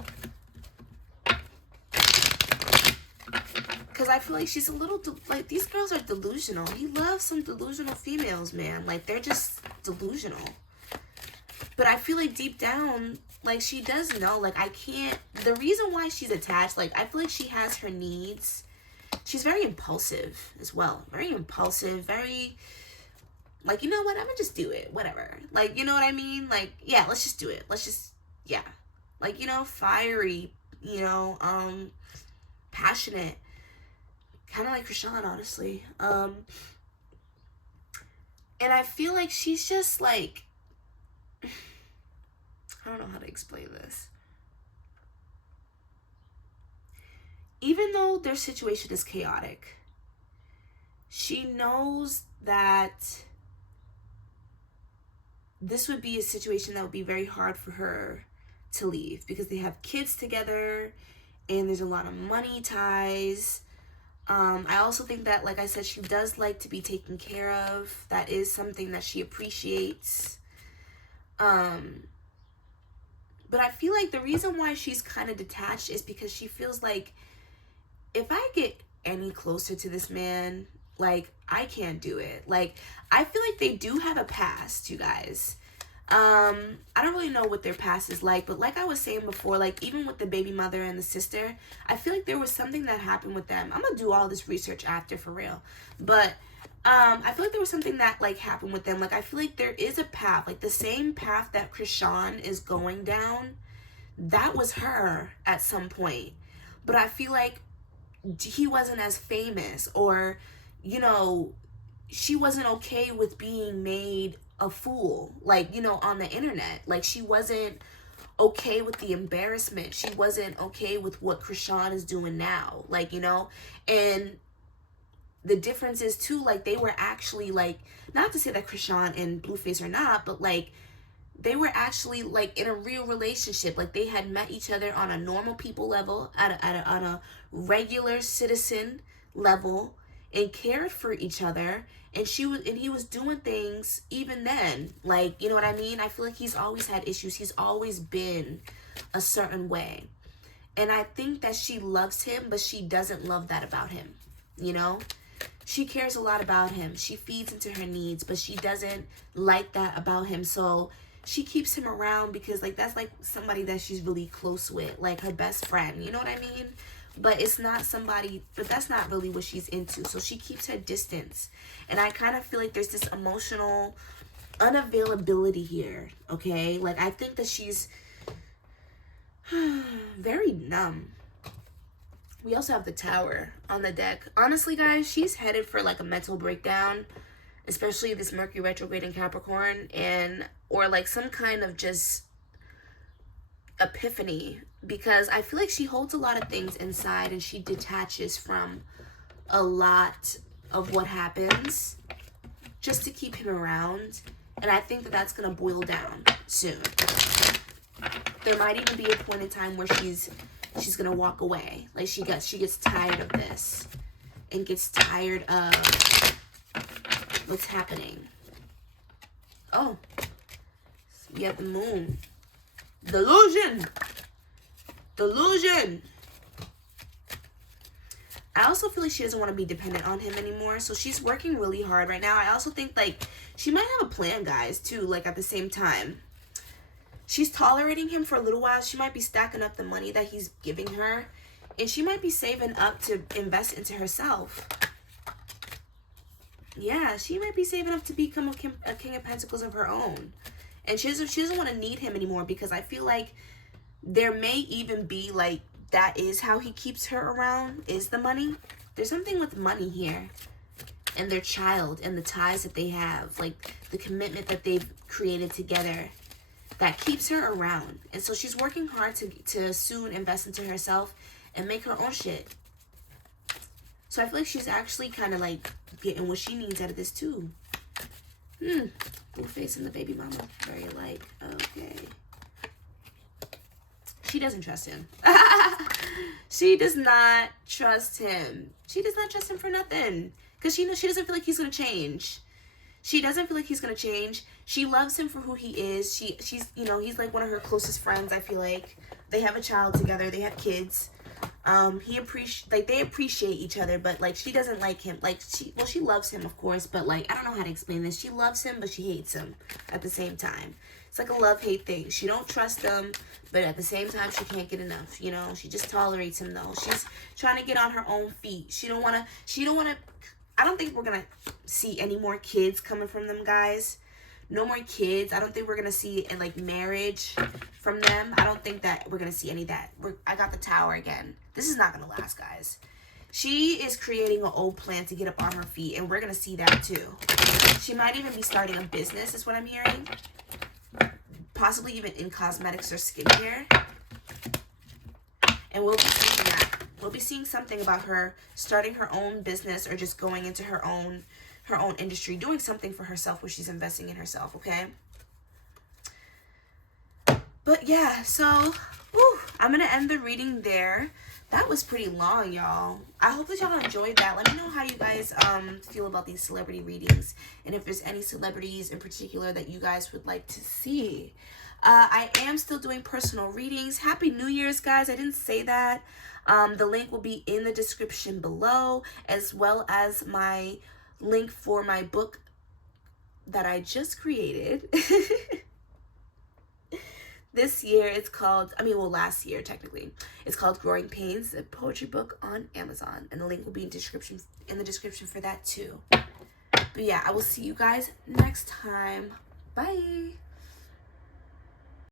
Because I feel like she's a little, like, these girls are delusional. He loves some delusional females, man. Like, they're just delusional. But I feel like deep down, like, she does know, like, I can't, the reason why she's attached, like, I feel like she has her needs. She's very impulsive as well. Very impulsive, very, like, you know what, I'm gonna just do it, whatever. Like, you know what I mean? Like, yeah, let's just do it. Let's just, yeah. Like, you know, fiery, you know, passionate. Kind of like Chrisean, honestly. And I feel like she's just like, I don't know how to explain this. Even though their situation is chaotic, she knows that this would be a situation that would be very hard for her to leave because they have kids together and there's a lot of money ties. I also think that, like I said, she does like to be taken care of. That is something that she appreciates. But I feel like the reason why she's kind of detached is because she feels like if I get any closer to this man, like, I can't do it. Like, I feel like they do have a past, you guys. I don't really know what their past is like, but like I was saying before, like, even with the baby mother and the sister, I feel like there was something that happened with them. I'm gonna do all this research after, for real. But, I feel like there was something that, like, happened with them. Like, I feel like there is a path, like, the same path that Chrisean is going down, that was her at some point. But I feel like he wasn't as famous, or, you know, she wasn't okay with being made a fool, like, you know, on the internet. Like, she wasn't okay with the embarrassment. She wasn't okay with what Chrisean is doing now, like, you know. And the difference is too, like, they were actually, like, not to say that Chrisean and Blueface are not, but, like, they were actually, like, in a real relationship. Like, they had met each other on a normal people level, on a regular citizen level, and cared for each other. And he was doing things even then. Like, you know what I mean? I feel like he's always had issues. He's always been a certain way. And I think that she loves him, but she doesn't love that about him. You know? She cares a lot about him. She feeds into her needs, but she doesn't like that about him. So she keeps him around because, like, that's, like, somebody that she's really close with, like her best friend. You know what I mean? But it's not somebody, but that's not really what she's into. So she keeps her distance. And I kind of feel like there's this emotional unavailability here, okay? Like, I think that she's very numb. We also have the Tower on the deck. Honestly, guys, she's headed for, like, a mental breakdown, especially this Mercury retrograde in Capricorn, or like some kind of just epiphany, because I feel like she holds a lot of things inside and she detaches from a lot of what happens just to keep him around. And I think that that's gonna boil down soon. There might even be a point in time where she's gonna walk away. Like, she gets tired of this and gets tired of what's happening. Oh, you have the moon. Delusion. I also feel like she doesn't want to be dependent on him anymore, so she's working really hard right now. I also think, like, she might have a plan, guys, too, like, at the same time. She's tolerating him for a little while. She might be stacking up the money that he's giving her, and she might be saving up to invest into herself. Yeah, she might be saving up to become a King of Pentacles of her own. And she doesn't want to need him anymore, because I feel like there may even be, like, that is how he keeps her around, is the money. There's something with money here. And their child and the ties that they have. Like, the commitment that they've created together. that keeps her around. And so she's working hard to soon invest into herself and make her own shit. So I feel like she's actually kind of like getting what she needs out of this too. Blueface and the baby mama, very alike. Okay. She doesn't trust him. She does not trust him. She does not trust him for nothing. Because she knows she doesn't feel like he's going to change. She doesn't feel like he's going to change. She loves him for who he is. She's, you know, he's like one of her closest friends, I feel like. They have a child together. They have kids. They appreciate each other, but like she doesn't like him. Like she loves him, of course, but like I don't know how to explain this. She loves him, but she hates him at the same time. It's like a love-hate thing. She don't trust him, but at the same time she can't get enough, you know. She just tolerates him though. She's trying to get on her own feet. She don't want to I don't think we're going to see any more kids coming from them guys. No more kids. I don't think we're going to see like marriage from them. I don't think that we're going to see any of that. I got the tower again. This is not going to last, guys. She is creating an old plan to get up on her feet, and we're going to see that too. She might even be starting a business, is what I'm hearing. Possibly even in cosmetics or skincare. And we'll be seeing that. We'll be seeing something about her starting her own business or just going into her own industry, doing something for herself where she's investing in herself, okay? But yeah, so I'm going to end the reading there. That was pretty long, y'all. I hope that y'all enjoyed that. Let me know how you guys feel about these celebrity readings, and if there's any celebrities in particular that you guys would like to see. I am still doing personal readings. Happy New Year's, guys. I didn't say that. The link will be in the description below, as well as my link for my book that I just created. This year, it's called, last year, technically. It's called Growing Pains, a poetry book on Amazon. And the link will be in the description for that, too. But yeah, I will see you guys next time. Bye.